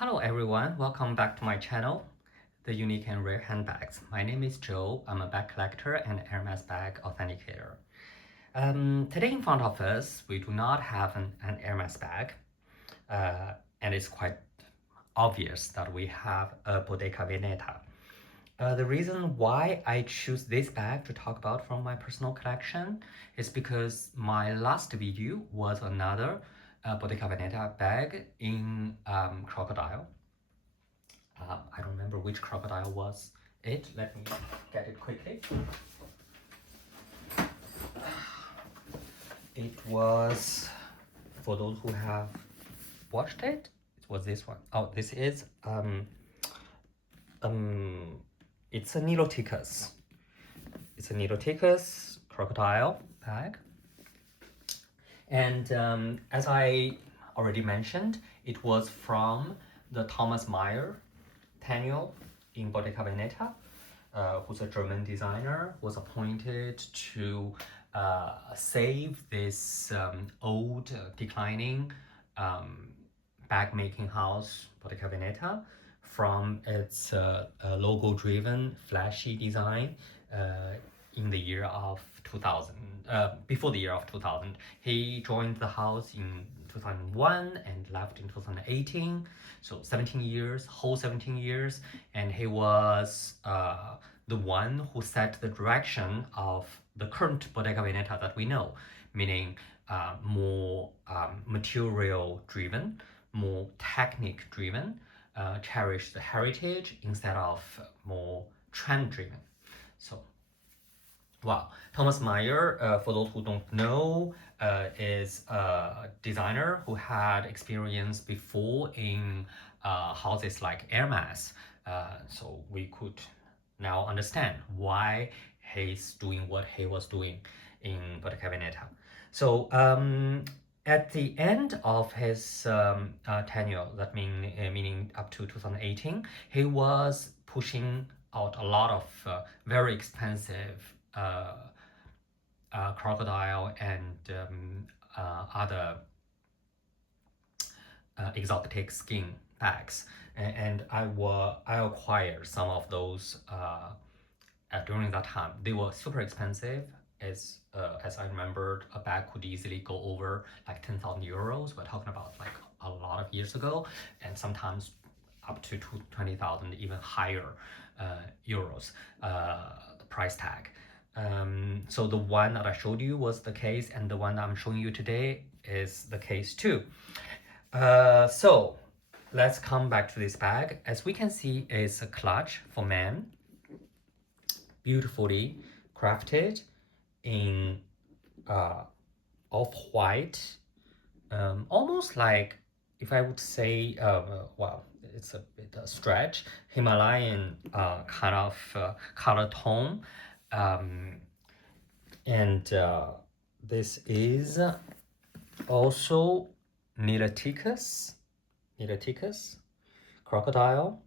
Hello everyone, welcome back to my channel, The Unique and Rare Handbags. My name is Joe, I'm a bag collector and Hermes bag authenticator. Today in front of us, we do not have an Hermes bag, and it's quite obvious that we have a Bottega Veneta. The reason why I choose this bag to talk about from my personal collection is because my last video was another Bottega Veneta bag in Crocodile. I don't remember which crocodile was it. Let me get it quickly. It was, for those who have watched it, it was this one. Oh, this is it's a Niloticus. It's a Niloticus crocodile bag. And as I already mentioned, it was from the Thomas Meyer Tenniel in Bottega Veneta, who's a German designer, was appointed to save this old, declining bag making house, Bottega Veneta, from its logo-driven, flashy design in the year of 2000, before the year of 2000. He joined the house in 2001 and left in 2018, so 17 years, whole 17 years, and he was the one who set the direction of the current Bottega Veneta that we know, meaning more material driven, more technique driven, cherish the heritage instead of more trend driven. So wow, Thomas Meyer, for those who don't know, is a designer who had experience before in houses like Hermes. So we could now understand why he's doing what he was doing in Bottega Veneta. So at the end of his tenure, that meaning up to 2018, he was pushing out a lot of very expensive crocodile and other exotic skin bags, and I acquired some of those during that time. They were super expensive. As I remembered, a bag could easily go over like 10,000 euros. We're talking about like a lot of years ago, and sometimes up to 20,000, even higher euros, the price tag. So the one that I showed you was the case, and the one I'm showing you today is the case too. So let's come back to this bag. As we can see, it's a clutch for men, beautifully crafted in off-white, almost like, if I would say, well, it's a bit stretch, Himalayan kind of color tone. And this is also Niloticus crocodile.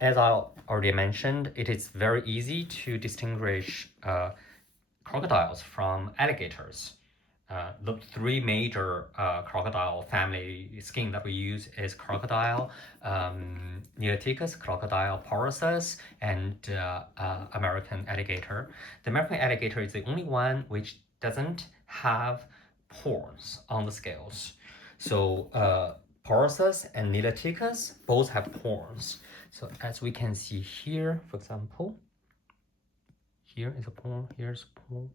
As I already mentioned, it is very easy to distinguish crocodiles from alligators. The three major crocodile family skin that we use is crocodile, Niloticus, crocodile porosus, and American alligator. The American alligator is the only one which doesn't have pores on the scales. So porosus and Niloticus both have pores. So as we can see here, for example, here is a pore, here's a pore.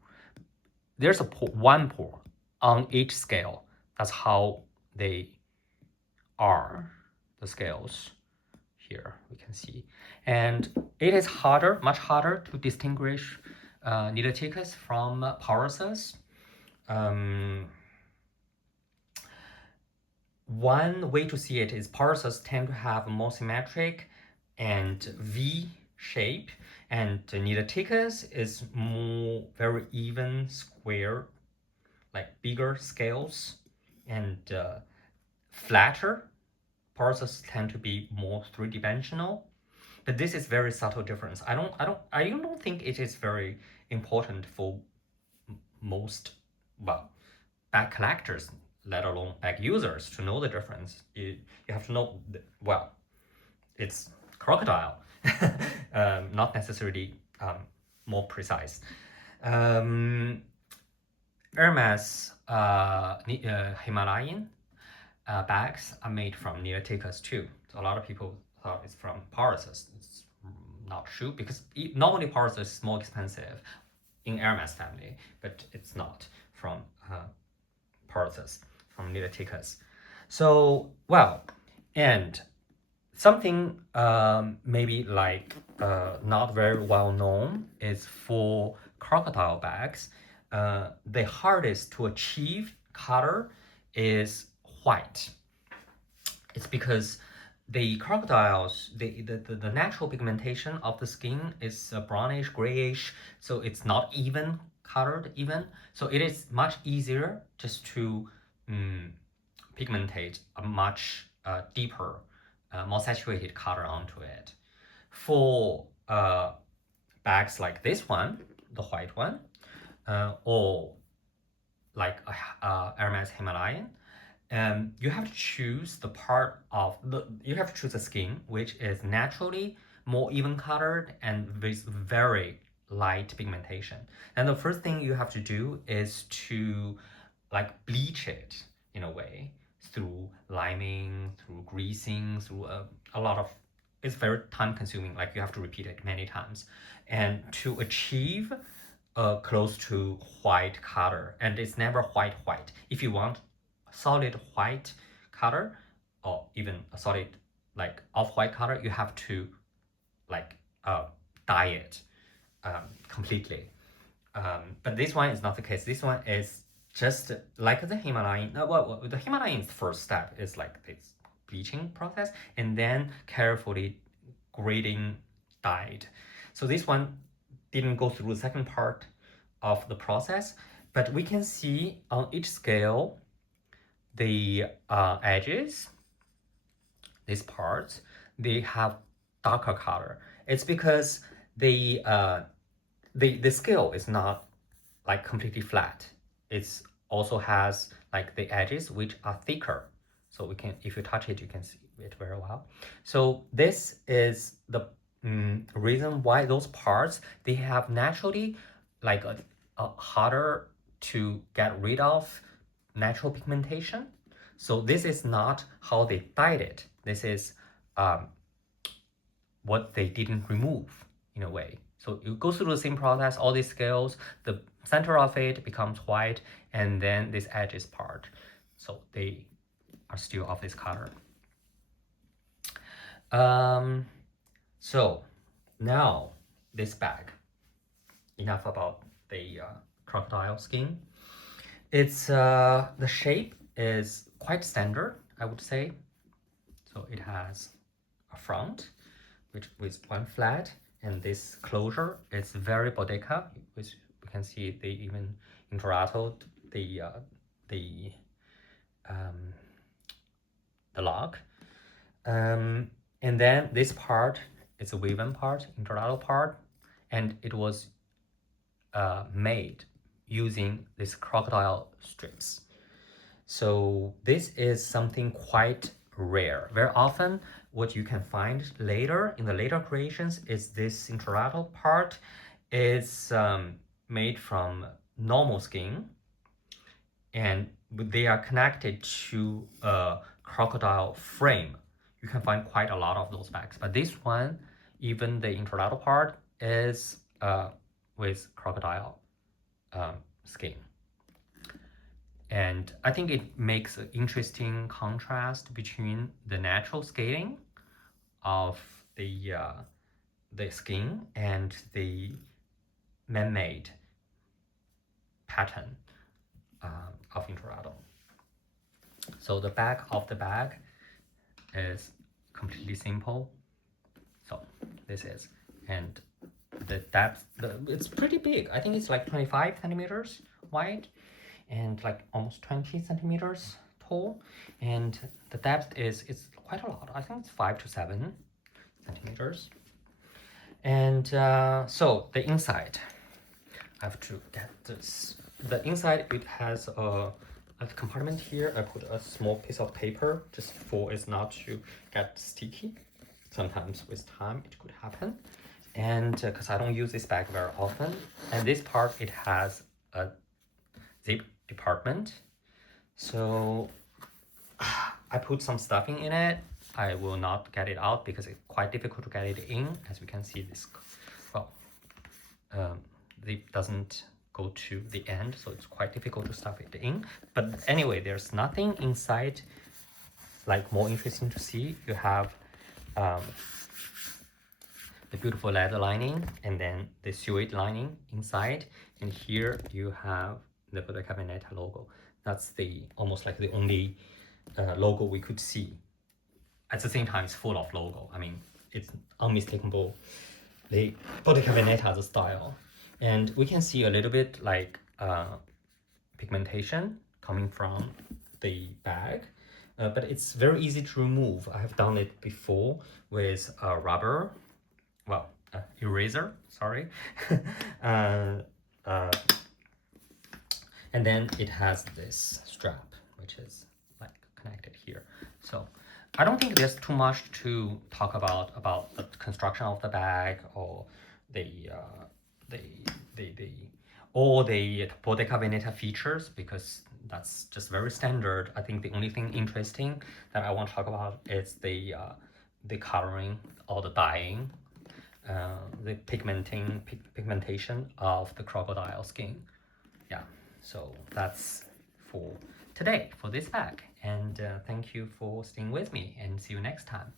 There's a pore, one pore on each scale. That's how they are, the scales. Here we can see. And it is harder, much harder to distinguish Niloticus from porosus. One way to see it is porosus tend to have a more symmetric and V shape, and Niloticus is more very even, square, like bigger scales, and flatter. Porosus tend to be more three-dimensional, but this is very subtle difference. I don't think it is very important for most, well, bag collectors let alone bag users to know the difference. You have to know, well, it's Crocodile, not necessarily more precise. Hermes Himalayan bags are made from Niloticus too. So a lot of people thought it's from Parasus. It's not true because normally Parasus is more expensive in Hermes family, but it's not from Parasus, from Niloticus. So, well, and something maybe like not very well known is for Crocodile bags. The hardest to achieve color is white. It's because the crocodiles, the natural pigmentation of the skin is brownish, grayish, so it's not even colored even. So it is much easier just to pigmentate a much deeper, more saturated color onto it. For bags like this one, the white one, or like Hermes Himalayan, you have to choose the part of you have to choose the skin which is naturally more even colored and with very light pigmentation. And the first thing you have to do is to like bleach it in a way through liming, through greasing, through a lot of, it's very time consuming, like you have to repeat it many times and to achieve close to white color. And it's never white. If you want solid white color or even a solid like off-white color, you have to like dye it completely. But this one is not the case. This one is just like the Himalayan. Well, the Himalayan's first step is like this bleaching process and then carefully grading dyed. So this one didn't go through the second part of the process, but we can see on each scale the edges, these parts, they have darker color. It's because the scale is not like completely flat. It's also has like the edges which are thicker. So we can, if you touch it, you can see it very well. So this is the reason why those parts, they have naturally like a harder to get rid of natural pigmentation. So this is not how they dyed it. This is what they didn't remove in a way. So you go through the same process, all these scales, the center of it becomes white, and then this edges part. So they are still of this color. So now this bag, enough about the crocodile skin. It's the shape is quite standard, I would say. So it has a front, which with one flat, and this closure is very Bottega, which we can see they even interratoed the lock. And then this part is a woven part, interlateral part, and it was made using these crocodile strips. So this is something quite rare. Very often what you can find later in the later creations is this interlateral part is made from normal skin, and they are connected to a crocodile frame. You can find quite a lot of those bags, but this one, even the interlateral part is with crocodile skin. And I think it makes an interesting contrast between the natural scaling of the skin and the man-made pattern of interlateral. So the back of the bag is completely simple. So this is, and the depth, it's pretty big. I think it's like 25 centimeters wide and like almost 20 centimeters tall, and the depth is, it's quite a lot. I think it's 5 to 7 centimeters. And so the inside, I have to get this. The inside, it has a at the compartment here, I put a small piece of paper just for it not to get sticky. Sometimes with time it could happen. And because I don't use this bag very often. And this part, it has a zip department. So I put some stuffing in it. I will not get it out because it's quite difficult to get it in. As we can see, this, well, zip doesn't go to the end, so it's quite difficult to stuff it in. But anyway, there's nothing inside like more interesting to see. You have the beautiful leather lining and then the suede lining inside, and here you have the Bottega Veneta logo. That's the almost like the only logo we could see. At the same time, it's full of logo. I mean, it's unmistakable. The Bottega Veneta, the style. And we can see a little bit like pigmentation coming from the bag, but it's very easy to remove. I have done it before with a rubber, well, eraser, sorry. And then it has this strap, which is like connected here. So I don't think there's too much to talk about the construction of the bag or the Bottega Veneta features, because that's just very standard. I think the only thing interesting that I want to talk about is the coloring or the dyeing, the pigmentation of the crocodile skin. Yeah, so that's for today for this bag, and thank you for staying with me, and see you next time.